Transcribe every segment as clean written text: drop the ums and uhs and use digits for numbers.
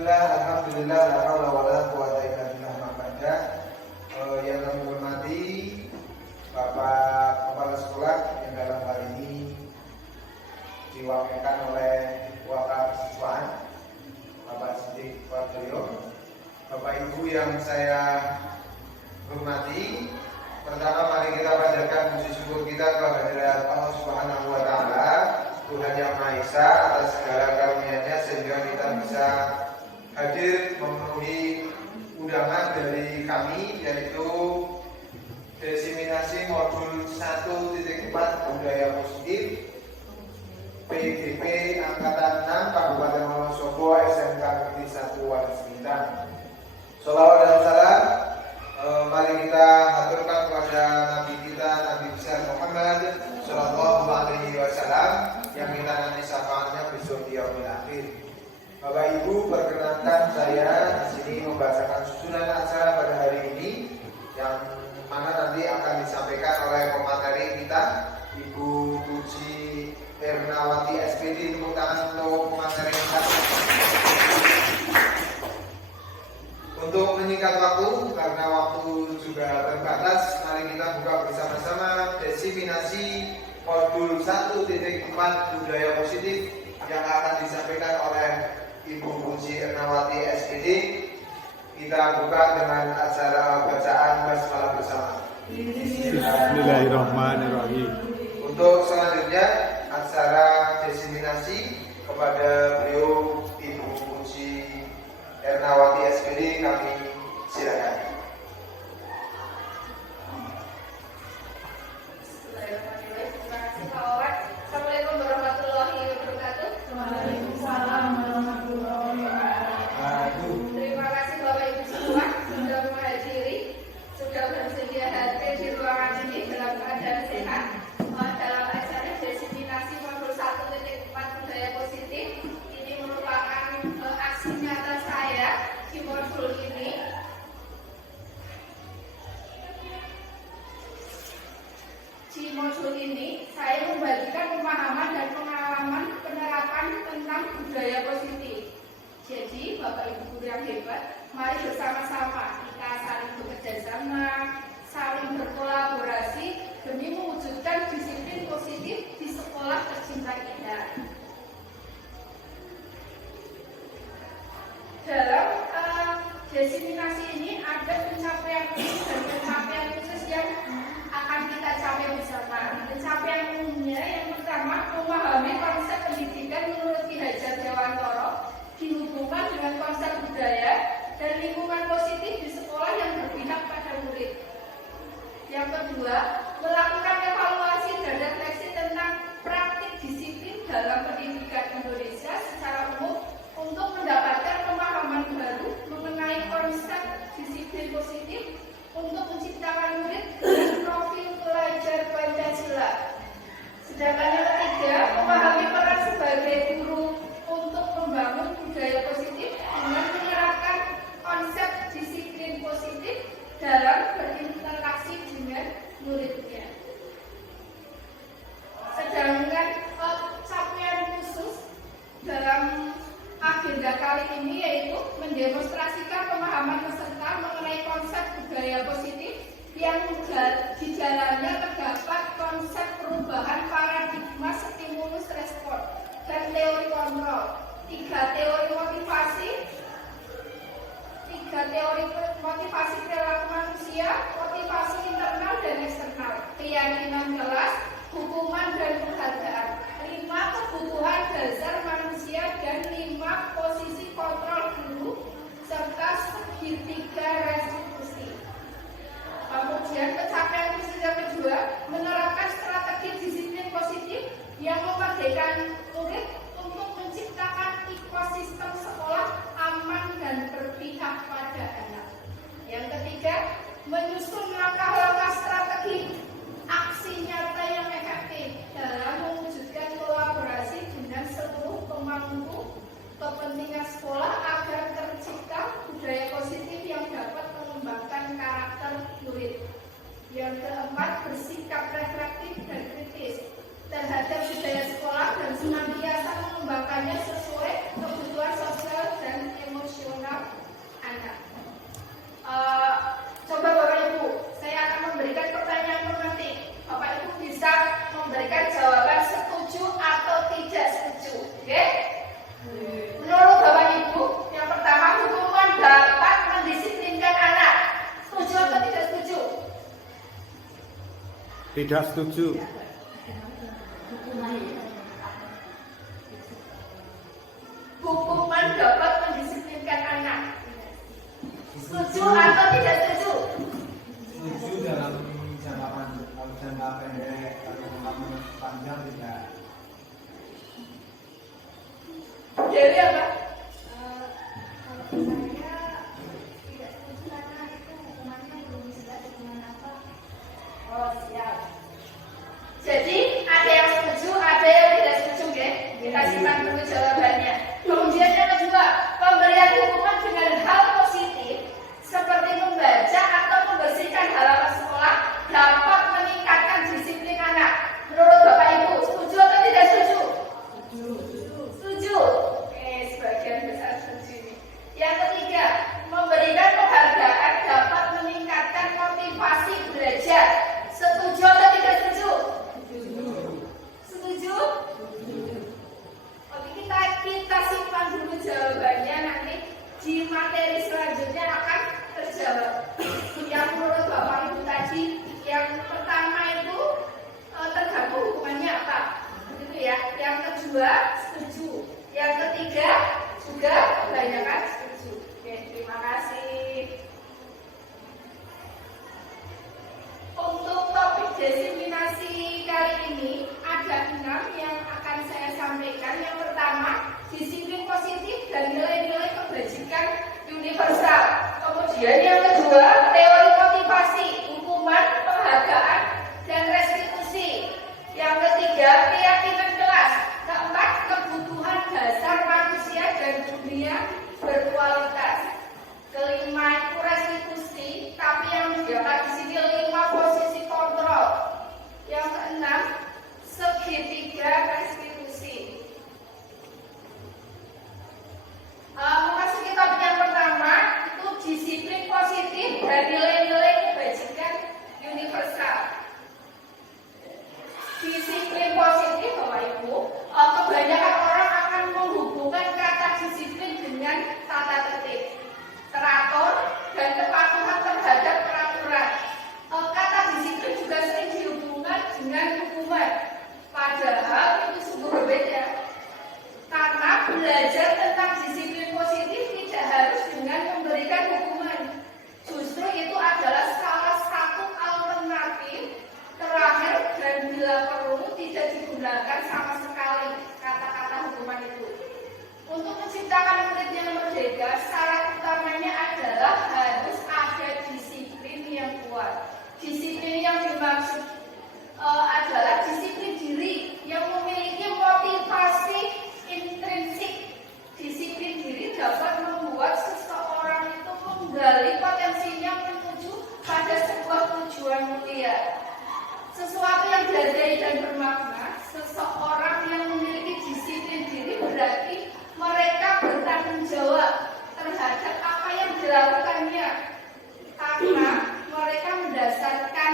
Bismillah, alhamdulillah, la haula wala quwwata illa billah. Yang kami hormati Bapak Kepala Sekolah yang dalam hal ini diwakilkan oleh Wakasiswaan Bapak Siddiq Wardoyo, Bapak Ibu yang saya hormati, pertama mari kita panjatkan puji syukur kita kepada Allah Subhanahu wa taala, Tuhan yang Maha Esa, atas segala karunia-Nya sehingga kita bisa hadir memenuhi undangan dari kami, yaitu diseminasi modul 1.4 budaya positif PGP Angkatan 6 Kabupaten Wonosobo SMK Negeri 1 Wadas Bintang. Sholawat dan salam mari kita haturkan kepada Nabi kita, Nabi besar Muhammad Sallallahu Alaihi Wasallam, yang kita nanti syafaatnya besok di yaumil akhir. Bapak Ibu, perkenankan saya di sini membacakan susunan acara pada hari ini, yang mana nanti akan disampaikan oleh pemateri kita, Ibu Puji Ernawati SPD. Tepuk tangan untuk pemateri kita. Untuk menyingkat waktu, karena waktu juga terbatas, mari kita buka bersama-sama diseminasi modul 1.4 budaya positif yang akan disampaikan oleh Ibu Puji Ernawati SPD. Kita buka dengan acara bacaan basmalah bersama. Bismillahirrahmanirrahim. Untuk selanjutnya acara diseminasi kepada beliau Ibu Puji Ernawati SPD, kami silakan. Assalamualaikum warahmatullahi wabarakatuh. Waalaikumsalam warahmatullahi wabarakatuh. Terima kasih Bapak Ibu semua sudah menghadiri, sudah bersedia hadir di ruangan ini dalam keadaan sehat dalam acara diseminasi modul 1.4 budaya positif. Ini merupakan aksi nyata saya di modul ini. Di modul ini, saya membagikan pemahaman dan pengalaman penerapan tentang budaya positif. Jadi, Bapak Ibu guru yang hebat, mari bersama-sama kita saling bekerja sama, saling berkolaborasi demi mewujudkan disiplin positif di sekolah tercinta kita. Dalam diseminasi ini ada pencapaian khusus dan pencapaian khusus yang akan kita capai bersama. Pencapaian umumnya yang pertama, memahami konsep pendidikan menurut Ki Hajar Dewantara dihubungkan dengan konsep budaya dan lingkungan positif di sekolah yang berpihak pada murid. Yang kedua, melakukan evaluasi dan refleksi tentang praktik disiplin dalam pendidikan Indonesia secara umum untuk mendapatkan pemahaman baru mengenai konsep disiplin positif untuk menciptakan murid dengan profil pelajar Pancasila. Sedangkan yang ketiga, memahami peran sebagai guru untuk membangun budaya positif dengan menerapkan konsep disiplin positif dalam berinteraksi dengan muridnya. Sedangkan capaian khusus dalam agenda kali ini yaitu mendemonstrasikan pemahaman peserta mengenai konsep budaya positif yang di dalamnya terdapat konsep perubahan paradigma stimulus respon dan teori kontrol, tiga teori motivasi perilaku manusia, motivasi internal dan eksternal, keyakinan kelas, hukuman dan penghargaan, 5 kebutuhan dasar manusia dan 5 posisi kontrol guru serta segitiga restitusi. Kemudian pencapaian misi yang kedua, menerapkan strategi disiplin positif yang memerdekakan murid untuk menciptakan ekosistem sekolah aman dan berpihak pada anak. Yang ketiga, menyusun langkah-langkah strategi aksi nyata yang efektif dalam mewujudkan kolaborasi dengan seluruh pemain Tidak setuju. Hukuman dapat mendisiplinkan anak. Setuju atau tidak setuju? Setuju dalam jangka pendek, kalau jangka panjang tidak. Jadi apa? Kalau saya tidak setuju karena itu hukumannya belum jelas hukuman apa. Oh siap. Jadi ada yang setuju, ada yang tidak setuju, ya? Kita simak dulu jawabannya. Kemudian yang kedua, pemberian hukuman dengan hal positif seperti membaca atau membersihkan halaman sekolah dapat meningkatkan disiplin anak. Menurut Bapak Ibu, setuju atau tidak setuju? Setuju. Oke, sebagian besar setuju ini. Yang ketiga, memberikan penghargaan dapat meningkatkan motivasi belajar. Setuju atau tidak setuju? Setuju? Oke, kita simpan dulu jawabannya, nanti di materi selanjutnya akan terjawab. Yang menurut Bapak Ibu tadi, yang pertama itu tergantung hukumannya apa, gitu ya. Yang kedua setuju, yang ketiga juga kebanyakan setuju. Oke, terima kasih. Untuk topik disiplинasi kali ini ada 6 yang akan saya sampaikan. Yang pertama, disiplin positif dan nilai-nilai kebajikan universal. Kemudian yang kedua, teori motivasi, hukuman, penghargaan, dan restitusi. Yang ketiga, keyakinan kelas. Keempat, kebutuhan dasar manusia dan dunia berkualitas. Kelima itu restitusi, tapi yang diangkat di sini 5 posisi kontrol. Yang keenam, segitiga restitusi. Memasuki topik yang pertama itu disiplin positif dan nilai-nilai kebajikan universal. Disiplin positif, Bapak Ibu, kebanyakan orang akan menghubungkan kata disiplin dengan tata tertib, teratur, dan kepatuhan terhadap peraturan. Kata disiplin juga sering dihubungkan dengan hukuman, padahal itu sungguh berbeda. Karena belajar tentang disiplin positif tidak harus dengan memberikan hukuman. Justru itu adalah salah satu alternatif terakhir, dan bila perlu tidak digunakan sama sekali kata-kata hukuman itu. Untuk menciptakan murid yang merdeka, syarat utamanya adalah harus ada disiplin yang kuat. Disiplin yang dimaksud adalah disiplin diri yang memiliki motivasi intrinsik. Disiplin diri dapat membuat seseorang itu menggali potensinya menuju pada sebuah tujuan mulia. Sesuatu yang dihargai dan bermakna. Seseorang yang memiliki disiplin diri berarti mereka bertanggung jawab terhadap apa yang dilakukannya, karena mereka mendasarkan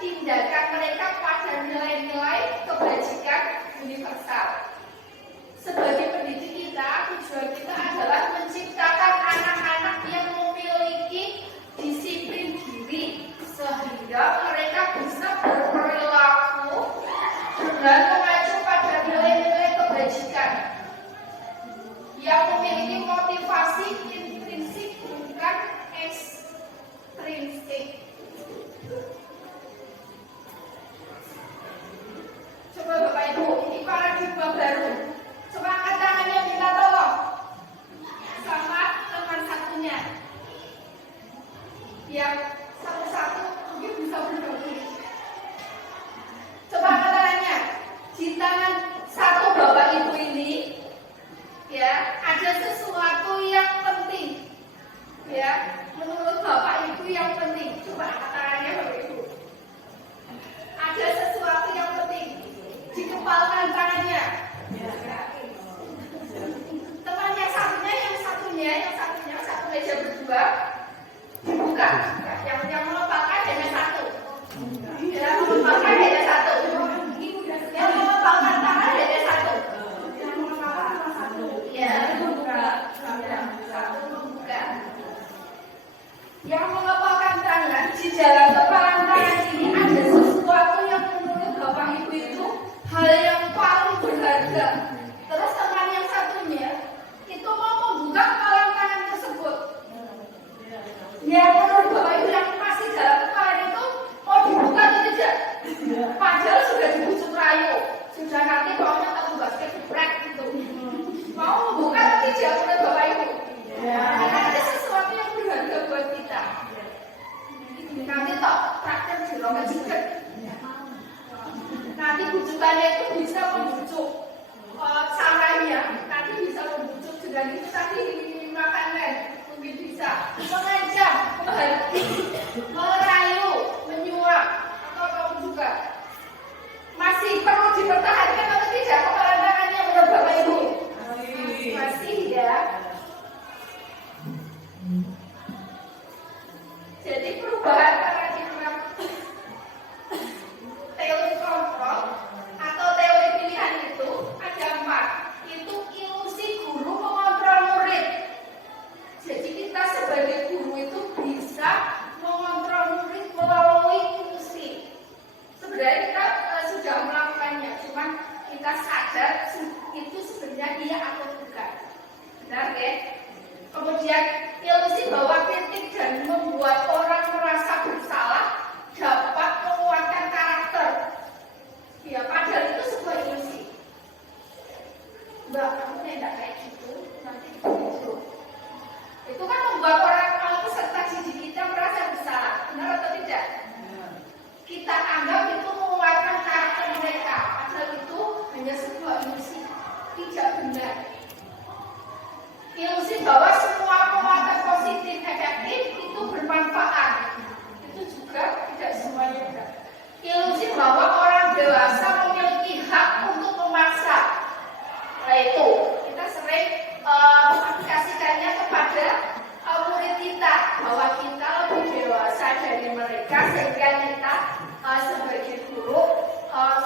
tindakan mereka pada nilai-nilai kebajikan universal. Sebagai pendidik kita, tujuan kita adalah menciptakan anak-anak yang memiliki disiplin diri sehingga mereka bisa berperilaku dengan mengacu pada nilai-nilai kebajikan yang memiliki motivasi intrinsik bukan ekstrinsik. Coba Bapak Ibu, ini paradigma baru. Coba angkat tangannya, minta tolong sama teman satunya. Yang satu-satu mungkin bisa berbagi. Coba angkat tangannya. Di tangan satu Bapak Ibu ini, ya, ada sesuatu yang penting. Ya, menurut Bapak Ibu yang penting. Coba angkat tangannya Bapak Ibu. Ada sesuatu yang penting. Dikepalkan tangannya. Temannya satunya, yang satunya satu meja berdua. Dibuka. Yang mengepalkan hanya satu. Yang mengepalkan hanya satu. Yang mengepalkan tangan hanya satu. Yang mengepalkan cuma satu. Ya, membuka. Satu membuka. Yang mengepalkan tangan, di dalam kepalan tangan ini ada sesuatu Kemudian ilusi bahwa kritik dan membuat orang merasa bersalah dapat menguatkan karakter. Ya, padahal itu sebuah ilusi. Mbak, kamu tidak kayak gitu, nanti gitu. Itu kan membuat orang kalau peserta didik kita merasa bersalah, benar atau tidak? Kita anggap itu menguatkan karakter mereka, padahal itu hanya sebuah ilusi, tidak benar. Ilusi bahwa semua penguatan positif efektif itu bermanfaat, itu juga tidak semuanya benar. Ilusi bahwa orang dewasa memiliki hak untuk memaksa, nah itu kita sering mengaplikasikannya kepada murid kita bahwa kita lebih dewasa dari mereka sehingga kita sebagai guru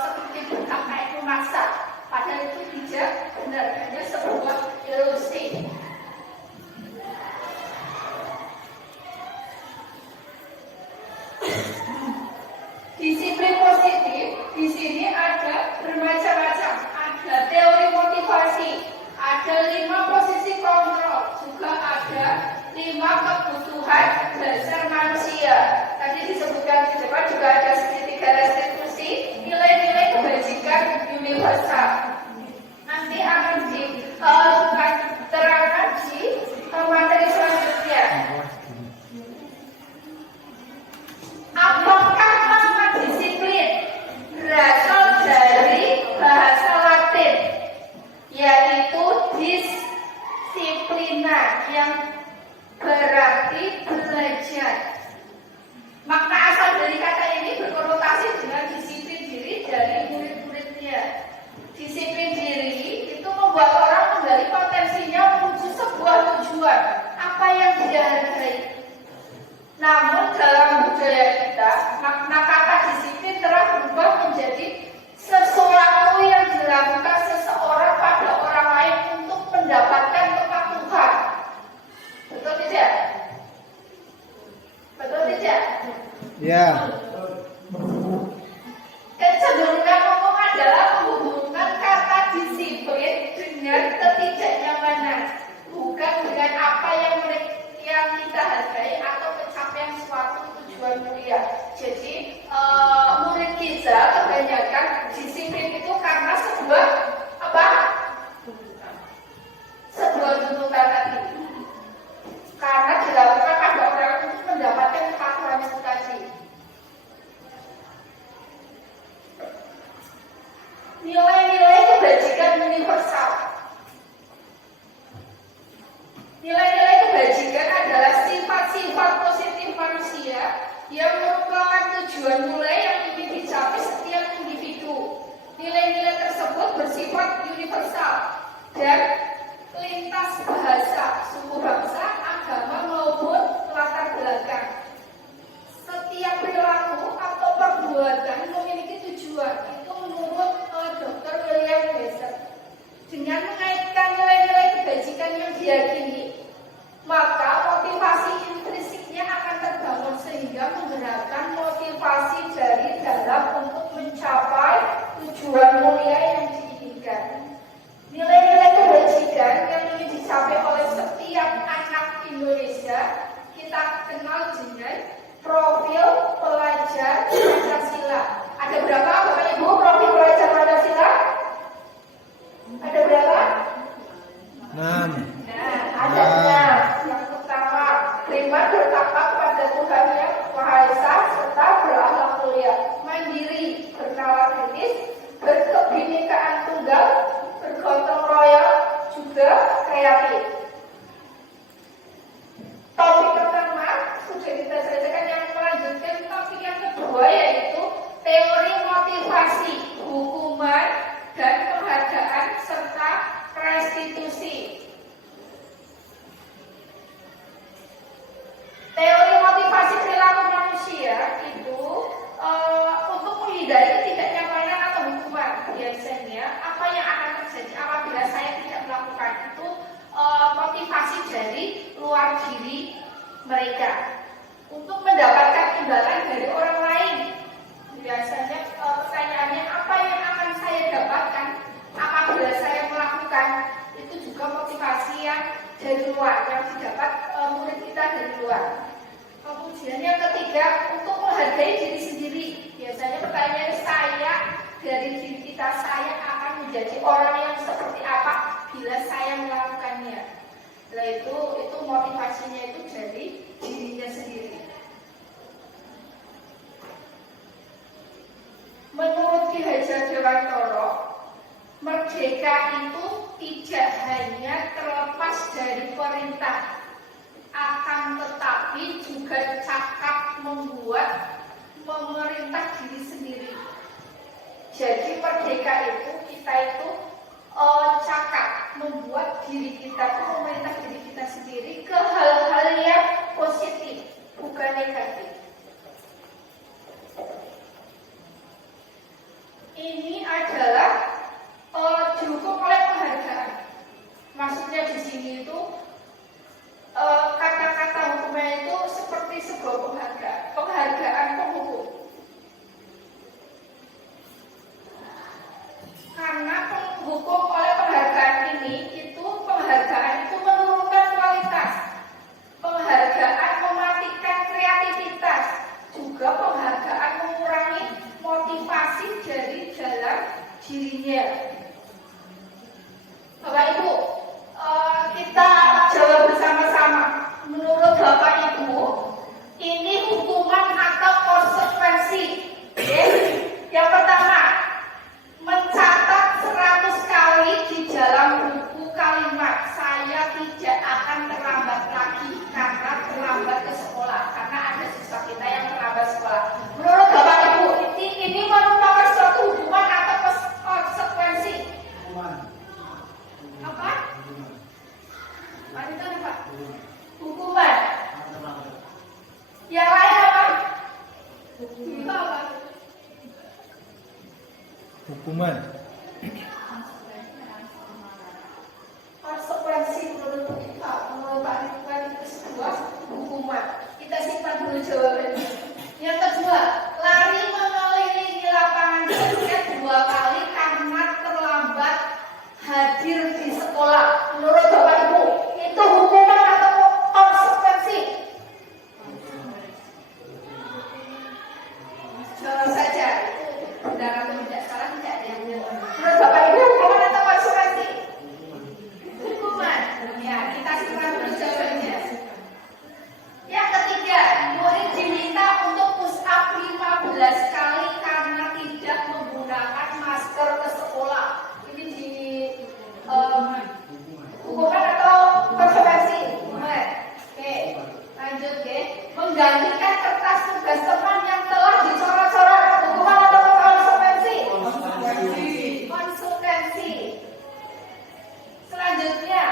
seperti berhak kayak memaksa, padahal itu tidak benar, hanya sebuah ilusi. Disiplin positif di sini ada bermacam-macam. Ada teori motivasi, ada 5 posisi kontrol, juga ada 5 kebutuhan dasar manusia. Tadi disebutkan di depan juga ada segitiga restitusi, nilai-nilai kebajikan universal. Nanti akan diterangkan di materi selanjutnya. Apakah nama disiplin berasal dari bahasa Latin, yaitu disiplina, yang berarti belajar. Makna asal dari kata ini berkonotasi dengan disiplin diri dari murid-muridnya. Disiplin diri itu membuat orang menggali potensinya menuju sebuah tujuan, apa yang dia hargai. Namun dalam budaya kita, makna kata disiplin telah berubah menjadi sesuatu yang dilakukan seseorang pada orang lain untuk mendapatkan kepatuhan. Betul tidak? Betul tidak? Ya. Kecenderungan umum adalah menghubungkan kata disiplin dengan ketidaknyamanan, bukan dengan apa yang kita hargai atau pencapaian suatu tujuan mulia. Jadi murid kita kebanyakan disiplin itu karena sebuah apa? Sebuah tuntutan tadi. Karena dilakukan pada orang untuk mendapatkan kepatuhan itu tadi. Nilai-nilai kebajikan universal. Nilai-nilai kebajikan adalah sifat-sifat positif manusia yang merupakan tujuan mulai yang ingin dicapai setiap individu. Nilai-nilai tersebut bersifat universal dan lintas bahasa, suku bangsa, agama maupun latar belakang. Setiap perilaku atau perbuatan memiliki tujuan. Itu menurut Dr. William Besser. Dengan mengaitkan nilai-nilai kebajikan yang diyakini, maka motivasi intrinsiknya akan terbangun sehingga menggerakkan motivasi dari dalam untuk mencapai tujuan mulia yang diinginkan. Nilai-nilai kebajikan yang ingin dicapai oleh setiap anak Indonesia kita kenal dengan profil pelajar Pancasila. Ada berapa Bapak Ibu profil pelajar Pancasila? Ada berapa? 6. Nah, ada 6. Yang pertama, beriman bertakwa kepada Tuhan yang Maha Esa serta berakhlak mulia, mandiri, bernalar kritis, berkebinekaan tunggal, bergotong royong, juga kreatif. Topik pertama sudah kita selesaikan, yang melanjutkan topik yang kedua yaitu teori motivasi, hukuman, dan penghargaan serta restitusi. Teori motivasi perilaku manusia itu untuk menghindari ketidaknyamanan atau hukuman. Biasanya apa yang akan terjadi apabila saya tidak melakukan itu motivasi dari luar diri mereka untuk mendapatkan imbalan dari orang lain. Biasanya pertanyaannya apa yang akan saya dapatkan apabila saya melakukan, itu juga motivasi yang dari luar, yang didapat murid kita dari luar. Kemudian yang ketiga, untuk menghargai diri sendiri. Biasanya pertanyaan saya, dari diri kita, saya akan menjadi orang yang seperti apa bila saya melakukannya. Nah itu motivasinya itu dari dirinya sendiri. Menurut Ki Hajar Dewantara, merdeka itu tidak hanya terlepas dari perintah, akan tetapi juga cakap membuat memerintah diri sendiri. Jadi merdeka itu kita itu cakap membuat diri kita, memerintah diri kita sendiri ke hal-hal yang positif, bukan negatif. Ini adalah dihukum oleh penghargaan. Maksudnya di sini itu kata-kata hukumnya itu seperti sebuah penghargaan penghukum. Karena penghukum oleh penghargaan ini, penghargaan itu menurunkan kualitas, penghargaan mematikan kreativitas, juga penghargaan mengurangi motivasi dari dalam dirinya. Bapak Ibu, kita jawab bersama-sama. Menurut Bapak Ibu, ini hukuman atau konsekuensi? Yang pertama, mencatat 100 kali di dalam buku kalimat saya tidak akan terlambat lagi karena terlambat ke sekolah, karena ada siswa kita yang terlambat sekolah. Menurut Bapak Ibu, ini merupakan suatu hukuman atau konsekuensi? Apa? Wanita apa? Hukuman. Yang lain apa? Itu apa? Hukuman. Konsekuensi menurut kita, menurut Pak Ridwan itu sebuah hukuman. Kita simpan dulu jawabannya. Yang kedua, lari mengelilingi lapangan basket 2 kali karena terlambat hadir di sekolah. Menurut Bapak Ibu, itu hukuman atau konsekuensi? Jawab saja, itu benar atau tidak, salah tidak ada yang jawab. Menurut Bapak Ibu, hukuman atau konsekuensi? Hukuman. Ya, kita simpan dulu jawabannya. Yang ketiga, murid diminta untuk push up 15 kali karena tidak menggunakan masker ke sekolah. Ini di hukuman atau konsekuensi? Hukuman. Oke, lanjut ya. Menggantikan kertas tugas teman yang telah dicoret-coret, hukuman atau konsekuensi? Konsekuensi. Selanjutnya,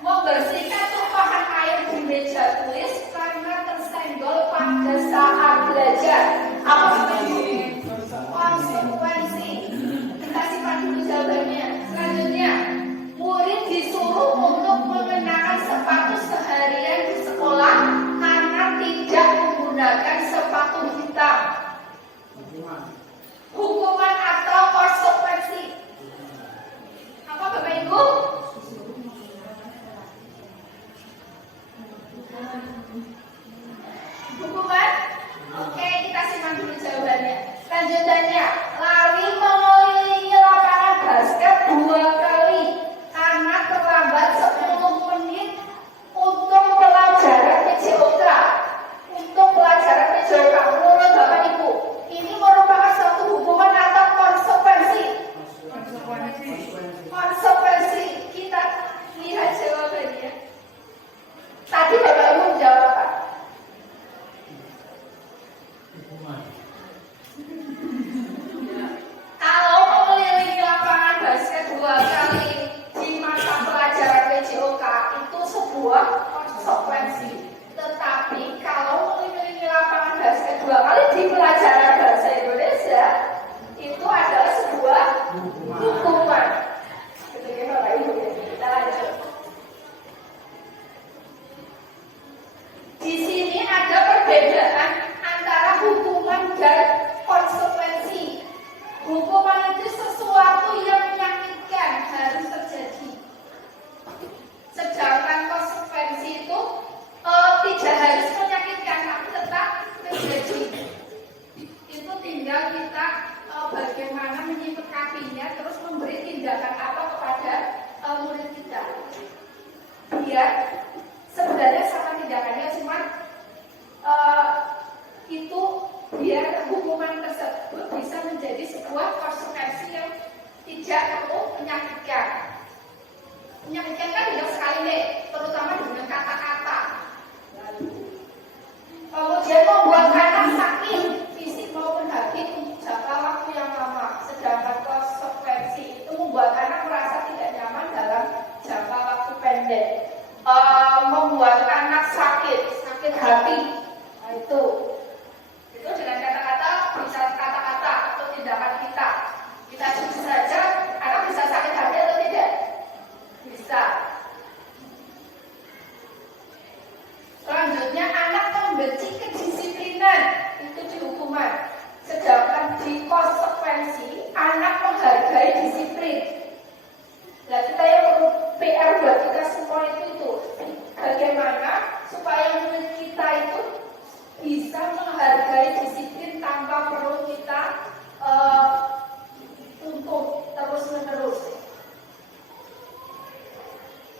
membersihkan tumpahan air di meja tulis karena tersenggol pada saat belajar. Apa itu? Konsekuensi. Kita simpan dulu jawabannya. Selanjutnya, murid disuruh untuk mengenakan sepatu seharian di sekolah karena tidak menggunakan sepatu hitam. Hukuman atau konsekuensi? Apa Bapak Ibu? Hukuman? Oke, kita simpan dulu jawabannya. Lanjutannya, lari mengelilingi lapangan basket 2 kali karena terlambat 10 menit untuk pelajaran PJOK. Menurut Bapak Ibu, ini merupakan suatu hukuman atau konsekuensi? Konsekuensi. Kita lihat jawabannya. Tadi Bapak Ibu menjawab apa? Kalau mengelilingi lapangan basket 2 kali di masa pelajaran PJOK itu sebuah konsekuensi. Tetapi kalau mengelilingi lapangan basket 2 kali di pelajaran bahasa Indonesia itu adalah sebuah hukuman. Betul ya Bapak Ibu? Kita lanjut. Di sini ada perbedaan antara hukuman dan konsekuensi. Hukuman itu sesuatu yang menyakitkan, harus terjadi. Sedangkan hati. Nah, itu dengan kata-kata, bisa kata-kata atau tindakan kita. Kita cuci saja, anak bisa sakit hati atau tidak? Bisa. Selanjutnya, anak membenci kedisiplinan, itu dihukuman. Sedangkan di konsekuensi, anak menghargai disiplin. Nah, kita yang perlu PR buat kita semua itu bagaimana supaya murid kita itu bisa menghargai disiplin tanpa perlu kita tuntut terus-menerus.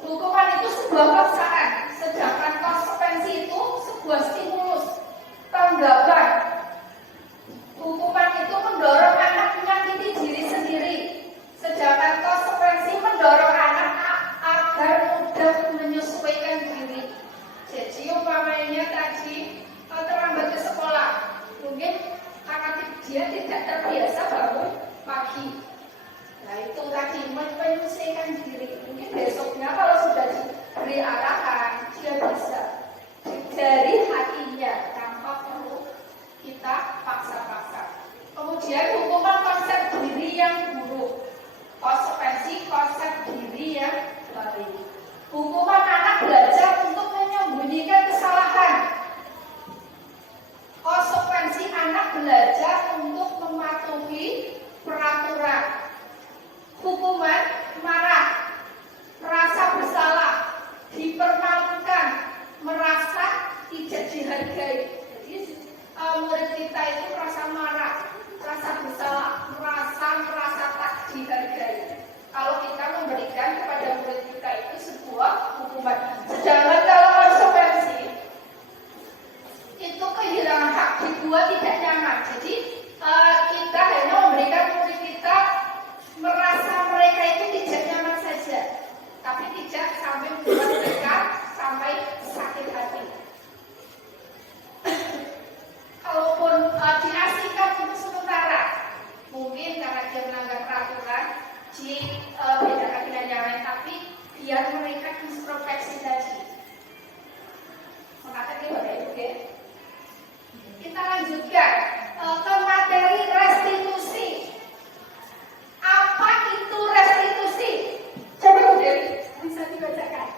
Hukuman itu sebuah paksaan, sedangkan konsekuensi itu sebuah stimulus, tanggapan. Hukuman itu mendorong anak menyakiti diri sendiri, sedangkan konsekuensi mendorong anak agar mudah menyesuaikan diri. Jadi umpamanya tadi terlambat ke sekolah, mungkin karena dia tidak terbiasa bangun pagi. Nah itu tadi menyesuaikan diri. Mungkin besoknya kalau sudah diberi arahan, dia bisa dari hatinya tanpa perlu kita paksa-paksa. Kemudian hukuman konsep diri yang buruk, konsekuensi konsep diri yang baik. Hukuman anak belajar untuk menyembunyikan kesalahan. Konsekuensi anak belajar untuk mematuhi peraturan. Hukuman marah, merasa bersalah, dipermalukan, merasa tidak dihargai. Jadi murid kita itu merasa marah, merasa bersalah, merasa tak dihargai. Kalau kita memberikan kepada murid kita itu sebuah hukuman. Sedangkan kalau konsekuensi itu kehilangan hak, dibuat tidak nyaman. Jadi kita hanya memberikan murid kita merasa mereka itu tidak nyaman saja, tapi tidak sampai membuat mereka sampai sakit hati. Kalaupun diasingkan untuk sementara, mungkin karena dia melanggar peraturan, dibedakan dengan yang lain, tapi biar mereka introspeksi tadi. Mengatakan Bapak Ibu, oke? Kita lanjutkan ke materi restitusi. Apa itu restitusi? Coba Bu Dewi, bisa dibacakan.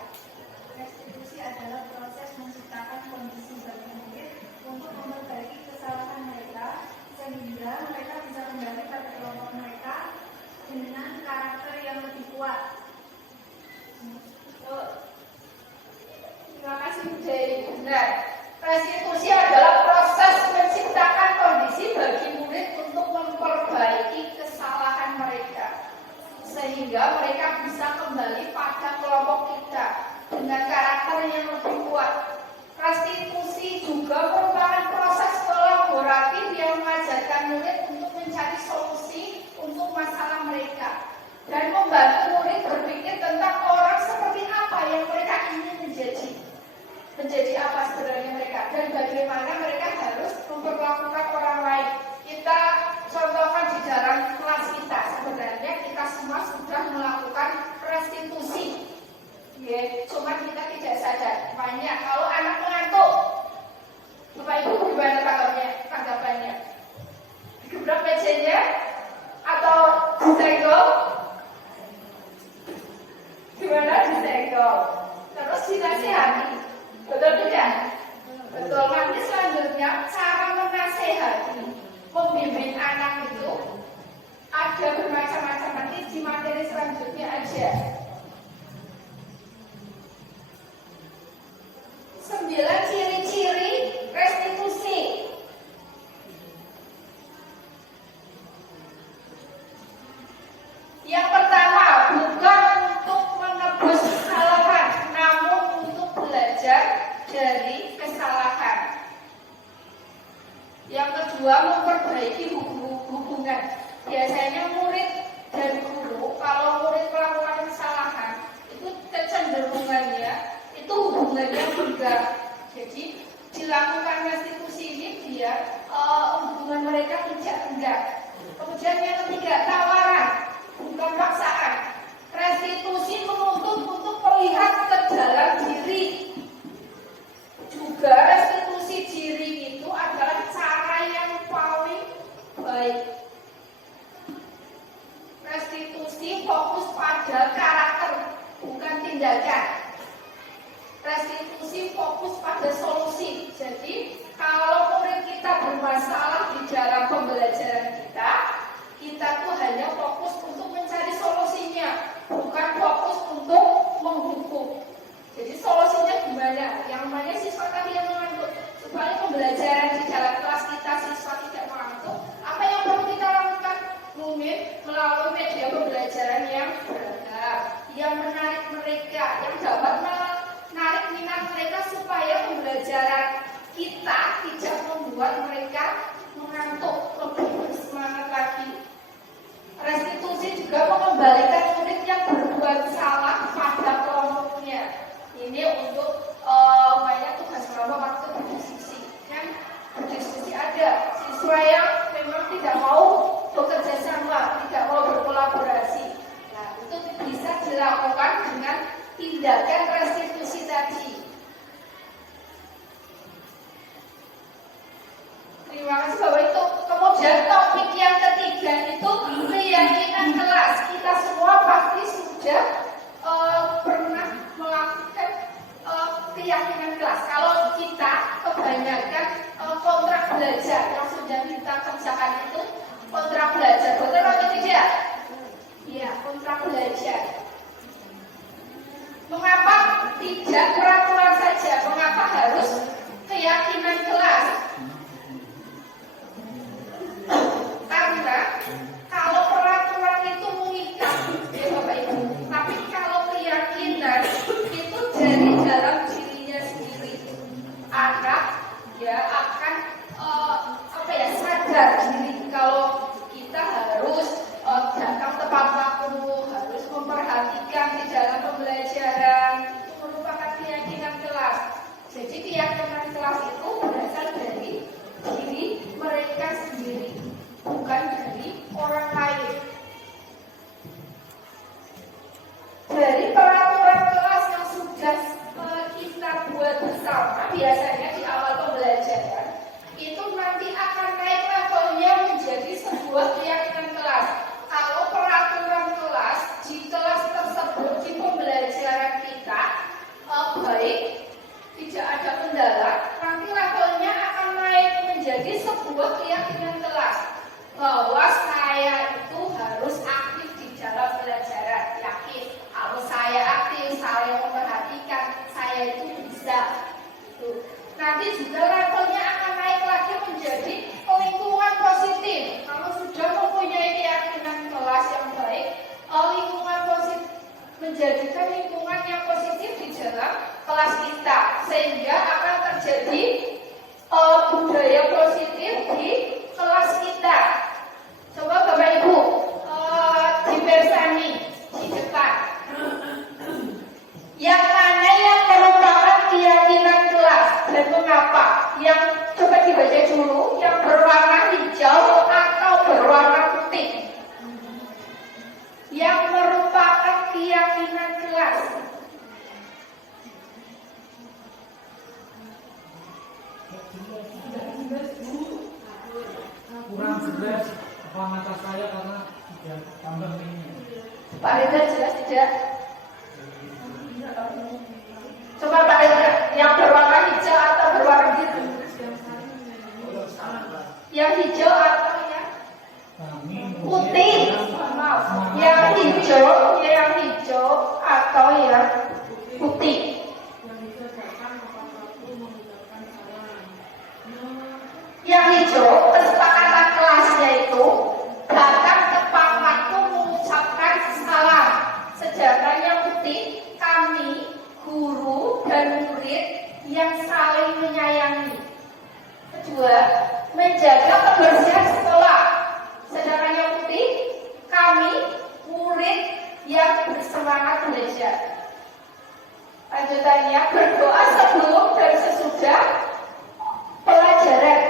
Restitusi adalah proses menciptakan kondisi bagi murid untuk memperbaiki kesalahan mereka sehingga mereka bisa kembali pada kelompok mereka dengan karakter yang lebih kuat. Terima kasih Bu Dewi. Benar. Restitusi adalah proses menciptakan kondisi bagi murid untuk memperbaiki kesalahan mereka sehingga mereka bisa kembali pada kelompok kita dengan karakter yang lebih kuat. Restitusi juga merupakan proses kolaboratif yang mengajarkan murid untuk mencari solusi untuk masalah mereka dan membantu murid berpikir tentang orang seperti apa yang mereka ingin menjadi apa sebenarnya mereka dan bagaimana mereka harus memperlakukan orang lain. Kita contohkan di dalam kelas kita, sebenarnya kita semua sudah melakukan restitusi. Ya, cuma kita tidak sadar. Banyak kalau anak mengantuk, Bapak Ibu gimana tanggapannya? Digebrak mejanya atau disenggol? Gimana disenggol? Terus dinasihati, betul tidak? Betul. Nanti selanjutnya cara menasihati, membimbing anak itu ada bermacam-macam. Nanti di materi selanjutnya aja. 9 ciri-ciri restitusi. Yang pertama, bukan untuk menebus kesalahan, namun untuk belajar dari kesalahan. Yang kedua, memperbaiki hubungan. Biasanya murid dan guru, kalau murid melakukan kesalahan, itu kecenderungannya itu hubungannya bergerak. Jadi dilakukan restitusi ini biar hubungan mereka tidak renggang. Kemudian yang ketiga, tawaran, bukan paksaan. Restitusi menuntut untuk melihat ke dalam diri. Juga restitusi pada solusi. Jadi kalau murid kita bermasalah di dalam pembelajaran kita tuh hanya fokus untuk mencari solusinya, bukan fokus untuk menghukum. Jadi solusinya gimana? Yang namanya siswa tadi yang mengantuk, supaya pembelajaran di dalam kelas kita siswa tidak mengantuk, apa yang perlu kita lakukan? Mungkin melalui media pembelajaran yang beragam, yang menarik mereka, yang dapat menarik minat mereka supaya pembelajaran kita tidak membuat mereka mengantuk, lebih bersemangat lagi. Restitusi juga mengembalikan murid yang berbuat salah pada kelompoknya. Ini untuk banyak tugas kelompok waktu berdiskusi. Kan berdiskusi ada siswa yang memang tidak mau bekerja sama, tidak mau berkolaborasi. Nah, itu bisa dilakukan dengan tindakan restitusi tadi. Terima kasih Bapak itu. Kemudian topik yang ketiga itu keyakinan kelas. Kita semua pasti sudah pernah melakukan keyakinan kelas. Kalau kita kebanyakan kontrak belajar yang sudah kita kerjakan itu kontrak belajar, betul atau tidak? Iya, kontrak belajar. Mengapa tidak peraturan saja? Mengapa harus keyakinan kelas? Karena kalau peraturan itu mengikat, ya Bapak Ibu, tapi kalau keyakinan itu dari dalam dirinya sendiri, anak ya akan sadar diri kalau kita harus datang tepat waktu, harus memperhatikan di dalam pembelajaran, itu merupakan keyakinan kelas. Jadi keyakinan kelas itu berasal dari diri mereka sendiri, bukan dari orang lain. Dari peraturan kelas yang sudah kita buat bersama, biasanya di awal pembelajaran, itu nanti akan naik levelnya menjadi sebuah keyakinan kelas. Kalau peraturan kelas di kelas tersebut, di pembelajaran kita, baik, tidak ada kendala, nanti levelnya akan naik menjadi sebuah keyakinan kelas. Bahwa saya itu harus aktif di dalam pelajaran, yakin. Kalau saya aktif, saya memperhatikan, saya itu bisa. Nanti juga levelnya akan naik lagi menjadi lingkungan positif. Kalau sudah mempunyai keyakinan kelas yang baik, lingkungan positif menjadikan lingkungan yang positif di dalam kelas kita, sehingga akan terjadi budaya positif di kelas kita. Coba Bapak Ibu dibersani di depan. Yang mana yang merupakan keyakinan kelas dan mengapa? Yang coba dibaca dulu, yang berwarna hijau atau berwarna putih. Yang merupakan keyakinan kelas. Kurang jelas apa mata saya karena tidak tambah ini. Pak Reza jelas tidak? Coba Pak Reza, yang berwarna hijau atau berwarna biru? Yang hijau atau yang putih? Maaf, yang hijau atau yang putih? Yang hijau, kesepakatan kelasnya itu datang tepat waktu mengucapkan salam. Sedangkan yang putih, kami, guru dan murid yang saling menyayangi. Kedua, menjaga kebersihan sekolah. Sedangkan yang putih, kami, murid yang bersemangat belajar. Lanjutannya, berdoa sebelum dan sesudah pelajaran.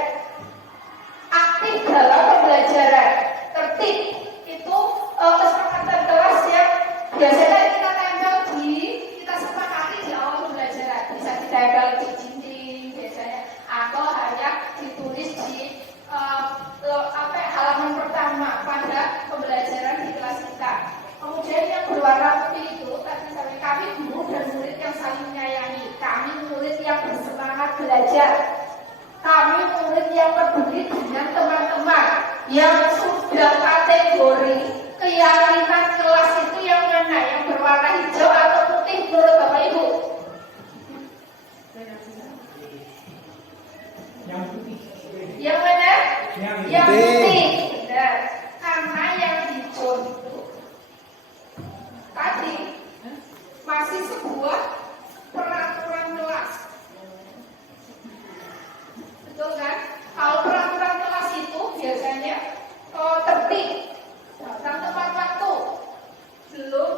Aktif dalam pembelajaran, tertib, itu kesepakatan kelas yang biasanya kita tempel kita sepakati di awal pembelajaran. Bisa ditempel di dinding biasanya, atau hanya ditulis di halaman pertama pada pembelajaran di kelas kita. Kemudian yang berwarna putih itu tadi sampai kami guru dan murid yang saling menyayangi, kami murid yang belajar. Kami murid yang peduli dengan teman-teman yang sudah kategori keyakinan kelas itu yang mana, yang berwarna hijau atau putih menurut Bapak Ibu? Yang putih. Yang mana? Yang putih. putih. Benar. Karena yang hijau itu tadi masih sebuah peraturan kelas. Betul kan? Kalau peraturan kelas itu biasanya tertib, datang tepat waktu, belum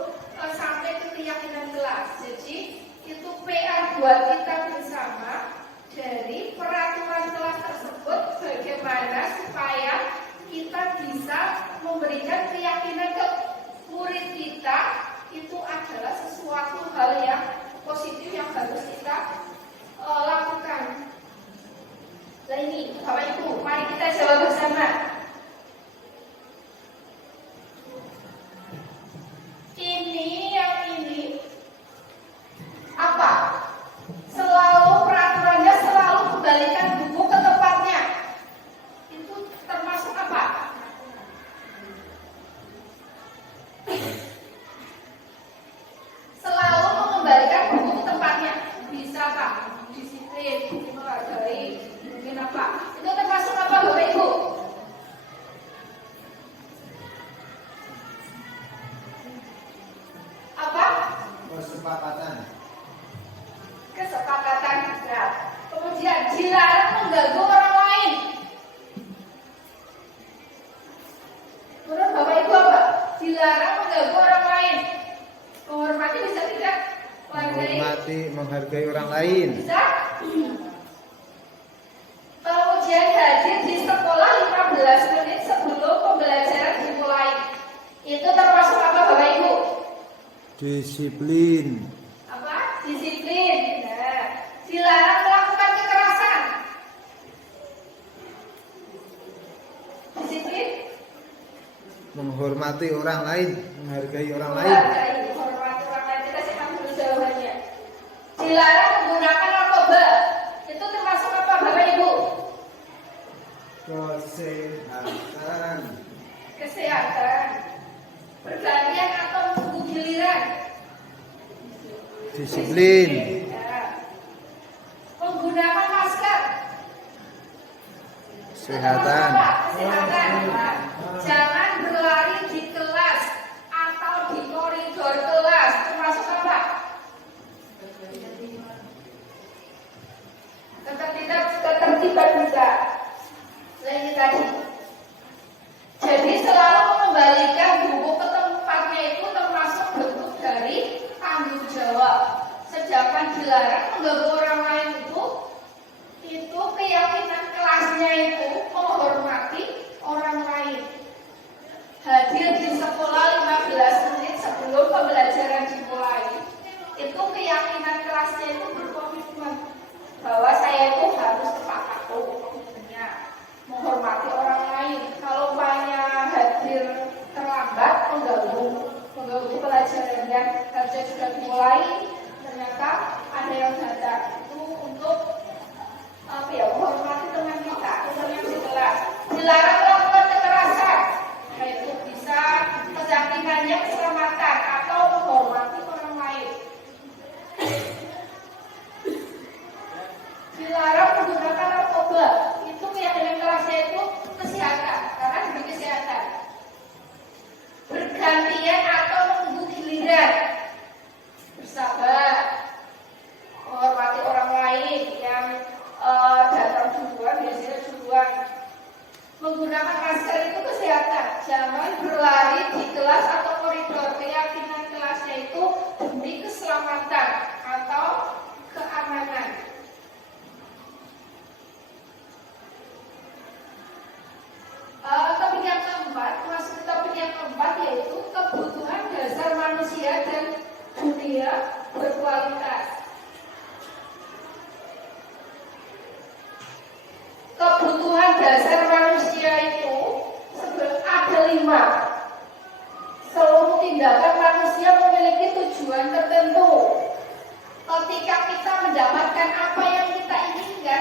sampai ke keyakinan kelas. Jadi itu PR buat kita bersama dari peraturan kelas tersebut, bagaimana supaya kita bisa memberikan keyakinan ke murid kita itu adalah sesuatu hal yang positif yang harus kita lakukan. Nah ini Bapak Ibu, mari kita jawab bersama. Ini apa? Selalu peraturannya selalu kembalikan buku ke tempatnya. Itu termasuk apa? Selalu mengembalikan buku ke tempatnya. Bisa Pak? Disiplin, menghargai, mungkin apa? Itu termasuk apa Bapak Ibu? Apa? Kesepakatan. Kesepakatan. Nah, kemudian dilarang mengganggu orang lain. Menurut Bapak Ibu apa? Dilarang mengganggu orang lain. Menghormati bisa tidak? Menghormati, menghargai orang lain. Bisa? Kemudian hadir di sekolah 15 menit sebelum pembelajaran dimulai. Itu termasuk apa Bapak Ibu? Disiplin. Apa? Disiplin. Nah, dilarang melakukan kekerasan. Disiplin. Menghormati orang lain, menghargai orang lain. Menghargai, menghormati orang lain. Kita simak dulu jawabannya. Dilarang menggunakan narkoba. Itu termasuk apa Bapak Ibu? Kesehatan. Kesehatan. Pergantian atau menunggu giliran. Disiplin. Ya. Menggunakan masker. Kesehatan. Kesehatan. Nah, jangan berlari di kelas atau di koridor kelas. Termasuk apa? Ketertiban juga. Lagi tadi. Jadi selalu mengembalikan buku ke tempatnya itu termasuk bentuk dari tanggung jawab. Sedangkan dilarang mengganggu orang lain itu keyakinan kelasnya itu menghormati orang lain. Hadir di sekolah 15 menit sebelum pembelajaran dimulai. Itu keyakinan kelasnya itu berkomitmen bahwa saya itu harus tepat waktu komitmennya, menghormati orang lain. Kalau banyak hadir terlambat mengganggu pelajaran yang harusnya sudah dimulai, ternyata ada yang datang. Itu untuk menghormati teman kita, teman yang di kelas. Dilarang melakukan kekerasan, yaitu bisa keyakinannya keselamatan atau menghormati orang lain. Dilarang menggunakan narkoba. Itu keyakinan kelasnya itu kesehatan, karena demi kesehatan. Bergantian atau menunggu giliran. Bersabar, menghormati orang lain yang datang duluan, biasanya duluan. Menggunakan masker itu kesehatan. Jangan berlari di kelas atau koridor. Keyakinan kelasnya itu demi keselamatan atau keamanan. Topik yang keempat, masuk topik yang keempat yaitu kebutuhan dasar manusia dan dunia berkualitas. Kebutuhan dasar manusia itu ada 5. Seluruh tindakan manusia memiliki tujuan tertentu. Ketika kita mendapatkan apa yang kita inginkan,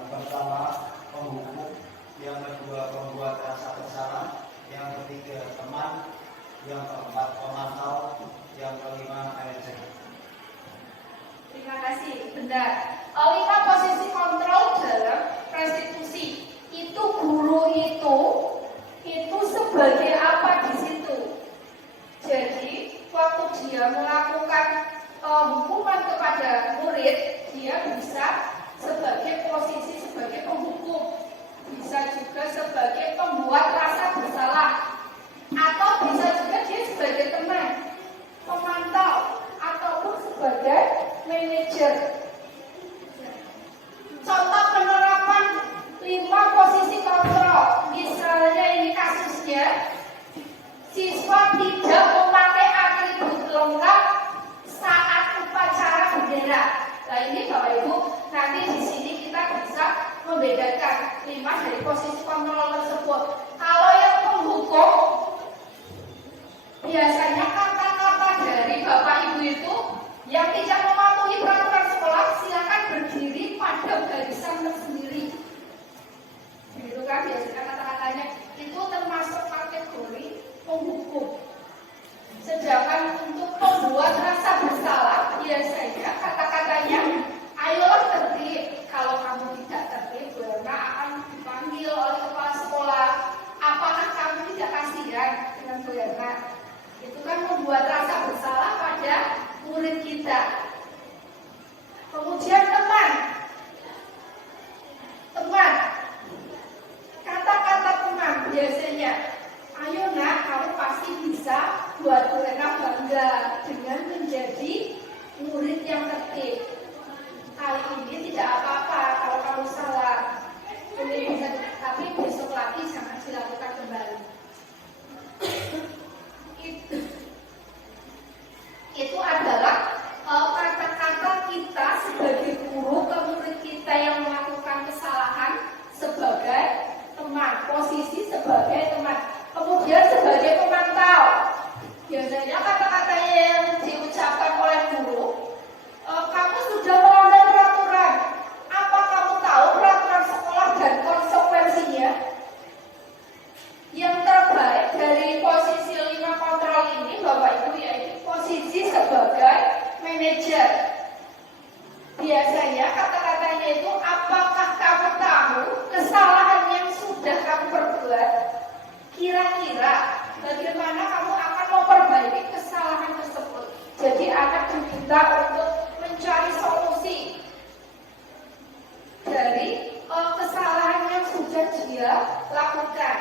Yang pertama penghukum, yang kedua pembuat rasa bersalah, yang ketiga teman, yang keempat pemantau, yang kelima manajer. Terima kasih, benar. 5 posisi kontrol dalam restitusi. Itu guru itu sebagai apa di situ? Jadi waktu dia melakukan hukuman kepada murid, dia bisa sebagai posisi sebagai penghukum, bisa juga sebagai pembuat rasa bersalah, atau bisa juga dia sebagai teman, pemantau, ataupun sebagai manajer. Contoh penerapan 5 posisi kontrol. Misalnya ini kasusnya, siswa tidak memakai atribut lengkap saat upacara bendera. Nah ini Bapak Ibu, nanti di sini kita bisa membedakan 5 dari posisi kontrol tersebut. Kalau yang penghukum, biasanya kata-kata dari Bapak Ibu itu yang tidak mematuhi peraturan sekolah, silakan berdiri pada barisan tersendiri. Begitu kan biasanya kata-katanya itu termasuk kategori penghukum. Sedangkan untuk pembuat rasa bersalah, biasanya kata-katanya, ayolah tertib. Kalau kamu tidak tertib, Buana akan dipanggil oleh kepala sekolah. Apakah kamu tidak kasihan dengan Buana? Itu kan membuat rasa bersalah pada murid kita. Kemudian teman, kata-kata teman biasanya, ayo nak, kamu pasti bisa buat mereka bangga dengan menjadi murid yang tertib. Kali ini tidak apa-apa kalau kamu salah, ini bisa, tapi besok lagi jangan dilakukan kembali. Itu adalah kata-kata kita sebagai guru ke murid kita yang melakukan kesalahan sebagai teman, posisi sebagai teman. Kemudian sebagai pemantau, biasanya kata-kata yang diucapkan oleh guru, kamu sudah melanggar peraturan. Apa kamu tahu peraturan sekolah dan konsekuensinya? Yang terbaik dari posisi 5 kontrol ini Bapak Ibu, yaitu posisi sebagai manajer. Biasanya kata-katanya itu, apakah kamu tahu kesalahan yang sudah kamu perbuat? Kira-kira bagaimana kamu akan memperbaiki kesalahan tersebut? Jadi anak diminta untuk mencari solusi dari kesalahan yang sudah dia lakukan.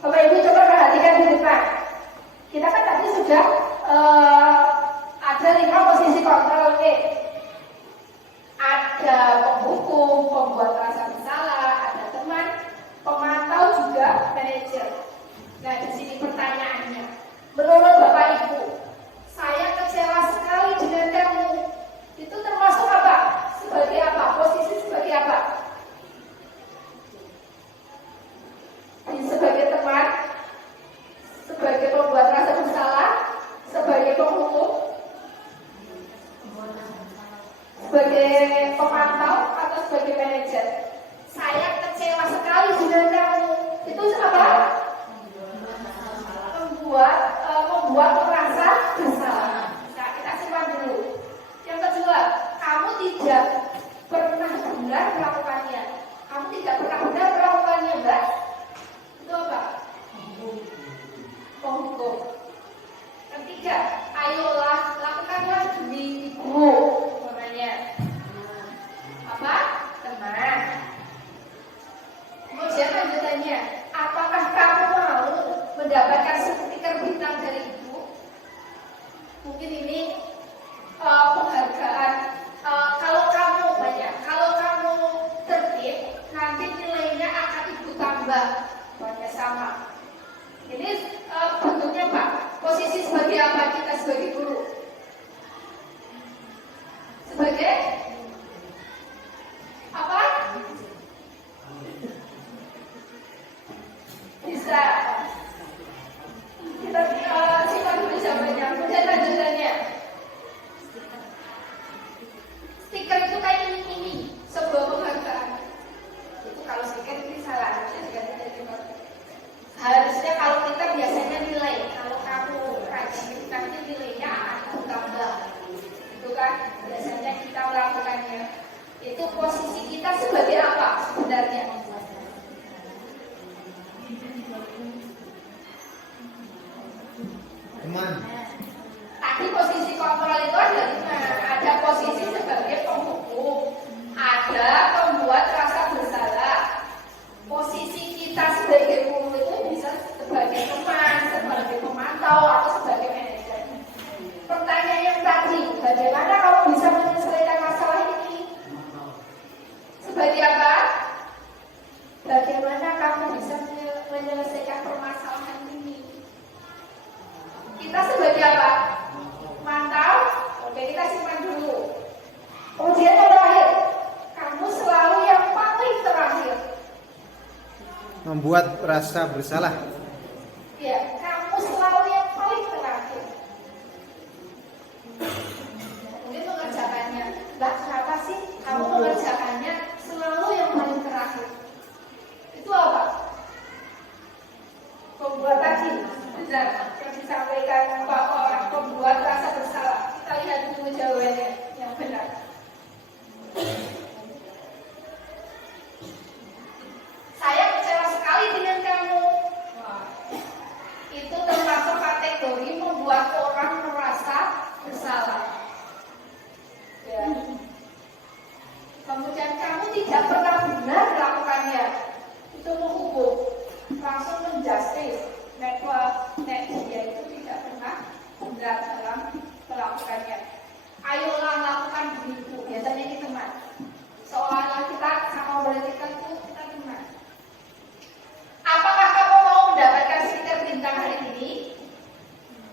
Bapak Ibu coba perhatikan di depan. Kita kan tadi sudah ada 5 posisi kontrol ini. Ada penghukum, pembuat rasa bersalah, ada teman, pemantau, juga manajer. Nah di sini pertanyaannya, menurut Bapak Ibu, saya kecewa sekali dengan kamu. Itu termasuk apa? Sebagai apa? Posisi sebagai apa? Sebagai teman, sebagai pembuat rasa bersalah, sebagai penghukum, sebagai pemantau, atau sebagai manajer. Saya kecewa sekali dengan kamu. Itu apa? Membuat rasa bersalah. Nah, kita simpan dulu. Yang kedua, kamu tidak pernah benar melakukannya. Kamu tidak pernah benar melakukannya, Mbak. Itu apa? Penghukum. Ketiga, ayolah lakukanlah demi ibu. Namanya apa? Teman. Kemudian lanjutannya, apakah kamu mau mendapatkan stiker bintang dari ibu? Mungkin ini penghargaan. Kalau kamu banyak, kalau kamu tertib, nanti nilainya akan ibu tambah. Banyak sama. Ini bentuknya Pak. Posisi sebagai apa kita sebagai guru? Sebagai apa? Bisa kita dulu jawabannya. posisi kontrol itu ada lima. Ada posisi sebagai penghukum, ada pembuat rasa bersalah. Posisi kita sebagai guru itu bisa sebagai teman, sebagai pemantau, atau sebagai manajer. Pertanyaan yang tadi, bagaimana kamu bisa menyelesaikan masalah ini? Sebagai apa? Bagaimana kamu bisa menyelesaikan permasalahan ini? Kita sebagai apa? Mantau. Oke, kita simpan dulu. Kemudian yang terakhir, kamu selalu yang paling terakhir. Membuat rasa bersalah. Ya, kamu selalu yang paling terakhir. Mungkin mengerjakannya. Lah, kenapa sih kamu mengerjakannya selalu yang paling terakhir? Itu apa? Pembuat tadi, benar, yang disampaikan bahwa pembuat rasa bersalah. Kita lihat dulu jawabannya yang benar. Saya kecewa sekali dengan kamu. Itu termasuk kategori membuat orang merasa bersalah. Ya. Kemudian kamu tidak pernah benar melakukannya. Itu menghukum, langsung menjustice. Nek dia itu tidak pernah benar dalam melakukannya. Ayolah lakukan begitu. Biasanya kita teman. Seolah-olah kita sama memberhentikan itu kita teman. Apakah kamu mau mendapatkan stiker bintang hari ini?